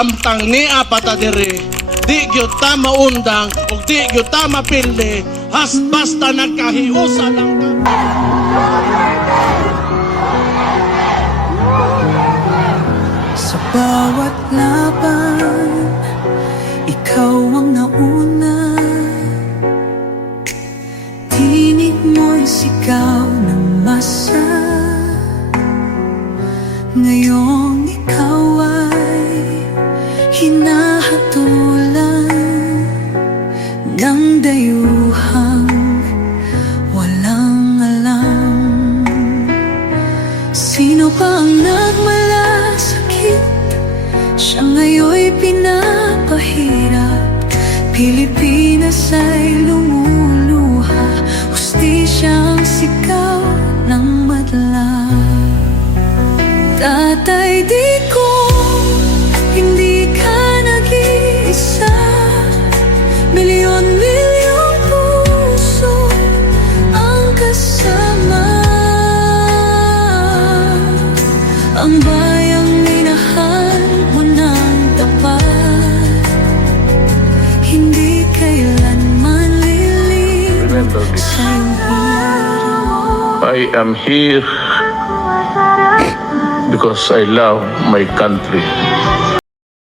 Amtang ni apata diri, di gyud ta maundang ug di gyud ta mapildi, has basta nagkahiusa lang ta. Sa bawat laban, ikaw ang nauna. Tinig mo'y sigaw ng masa. Ngayong ikaw ay hinahatulan ng dayuhang walang alam. Sino pa ang nagmalasakit? Siya ngayon'y pinapahirap. Pilipinas ay lumuluha, hustisyang sigaw ng madla. Tatay, di ko hindi ka nag-iisa. Milyon-milyong puso ang kasama. Ang bayang minahal mo ng tapat, hindi kailanman lilim sa iyong hirap. I am here because I love my country.